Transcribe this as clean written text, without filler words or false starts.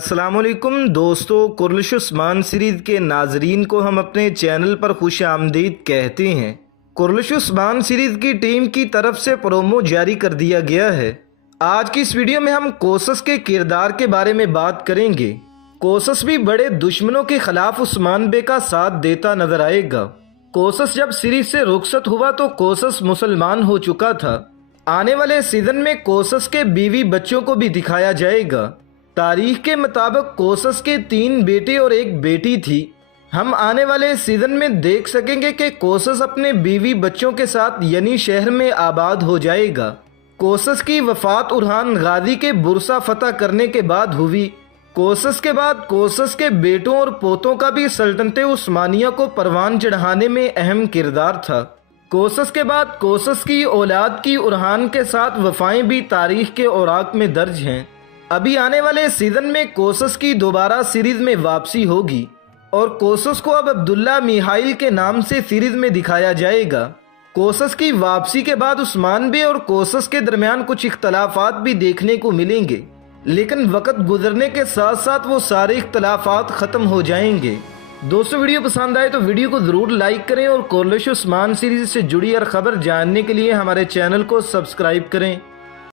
अस्सलामुअलैकुम दोस्तों, कुरलिश उस्मान सीरीज़ के नाजरीन को हम अपने चैनल पर खुश आमदीद कहते हैं। कुरलिश उस्मान सीरीज़ की टीम की तरफ से प्रोमो जारी कर दिया गया है। आज की इस वीडियो में हम कोसस के किरदार के बारे में बात करेंगे। कोसस भी बड़े दुश्मनों के खिलाफ उस्मान बे का साथ देता नजर आएगा। कोसस जब सीरीज से रुखसत हुआ तो कोसस मुसलमान हो चुका था। आने वाले सीजन में कोसस के बीवी बच्चों को भी दिखाया जाएगा। तारीख के मुताबिक कोसस के 3 बेटे और 1 बेटी थी। हम आने वाले सीजन में देख सकेंगे कि कोसस अपने बीवी बच्चों के साथ यनी शहर में आबाद हो जाएगा। कोसस की वफात उरहान गाजी के बुरसा फतह करने के बाद हुई। कोसस के बाद कोसस के बेटों और पोतों का भी सल्तनत उस्मानिया को परवान चढ़ाने में अहम किरदार था। कोसस के बाद कोसस की औलाद की उरहान के साथ वफाएं भी तारीख के औराक में दर्ज हैं। अभी आने वाले सीजन में कोसस की दोबारा सीरीज में वापसी होगी और कोसस को अब अब्दुल्ला मिहाइल के नाम से सीरीज में दिखाया जाएगा। कोसस की वापसी के बाद उस्मान बे और कोसस के दरमियान कुछ इख्तलाफात भी देखने को मिलेंगे, लेकिन वक्त गुजरने के साथ साथ वो सारे इख्तलाफात खत्म हो जाएंगे। दोस्तों, वीडियो पसंद आए तो वीडियो को जरूर लाइक करें और कुरलिश उस्मान सीरीज से जुड़ी हर खबर जानने के लिए हमारे चैनल को सब्सक्राइब करें।